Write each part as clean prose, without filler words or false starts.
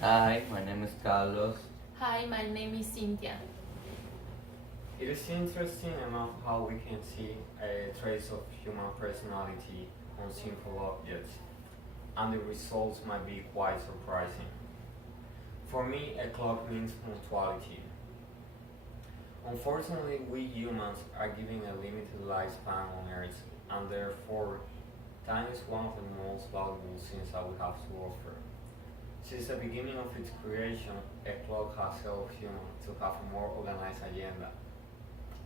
Hi, my name is Carlos. Hi, my name is Cynthia. It is interesting enough how we can see a trace of human personality on simple objects, and the results might be quite surprising. For me, a clock means punctuality. Unfortunately, we humans are given a limited lifespan on Earth, and therefore, time is one of the most valuable things that we have to offer. Since the beginning of its creation, a clock has helped humans to have a more organized agenda,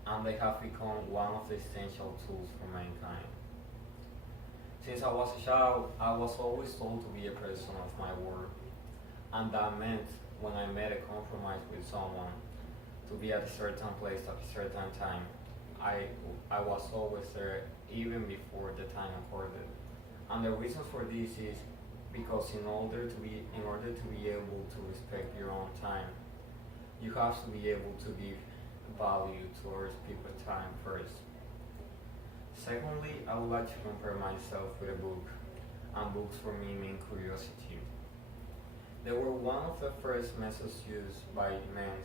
and they have become one of the essential tools for mankind. Since I was a child, I was always told to be a person of my word, and that meant when I made a compromise with someone to be at a certain place at a certain time, I, I was always there even before the time accorded. And the reason for this is because in order to be able to respect your own time, you have to be able to give value towards people's time first. Secondly, I would like to compare myself with a book, and books for me mean curiosity. They were one of the first methods used by men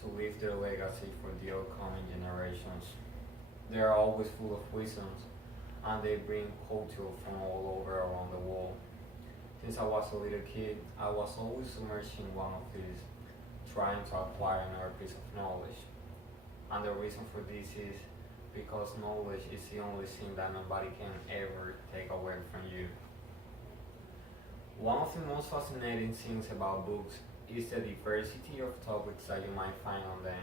to leave their legacy for the upcoming generations. They are always full of wisdom, and they bring culture from all over around the world. Since I was a little kid, I was always submerged in one of these, trying to acquire another piece of knowledge. And the reason for this is because knowledge is the only thing that nobody can ever take away from you. One of the most fascinating things about books is the diversity of topics that you might find on them.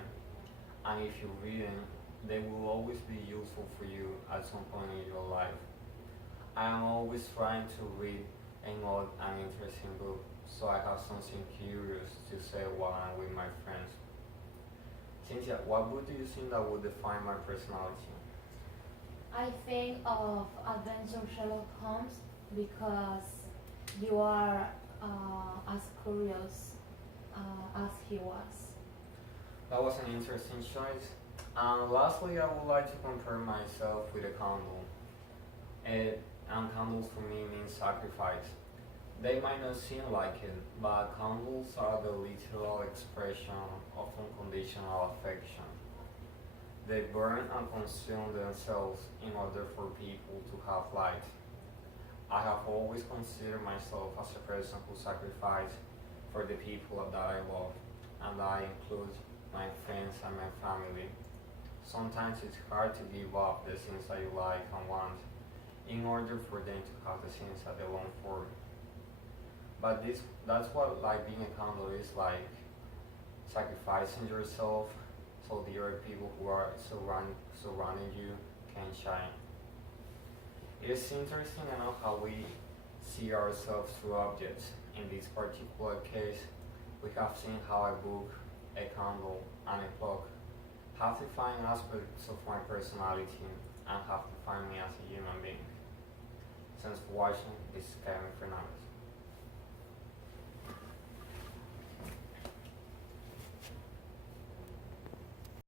And if you read them, they will always be useful for you at some point in your life. I am always trying to read an odd and interesting book so I have something curious to say while I'm with my friends. Cynthia, what book do you think that would define my personality? I think of Adventure Sherlock Holmes because you are as curious as he was. That was an interesting choice. And lastly, I would like to compare myself with a candle. And candles for me mean sacrifice. They might not seem like it, but candles are the literal expression of unconditional affection. They burn and consume themselves in order for people to have light. I have always considered myself as a person who sacrificed for the people that I love, and I include my friends and my family. Sometimes it's hard to give up the things that you like and want in order for them to have the things that they long for. But that's what like being a candle is like, sacrificing yourself so the other people who are surrounding you can shine. It's interesting enough how we see ourselves through objects. In this particular case, we have seen how a book, a candle, and a clock have defined aspects of my personality and have defined me as a human being. Thanks for watching. This is Kevin Fernandez.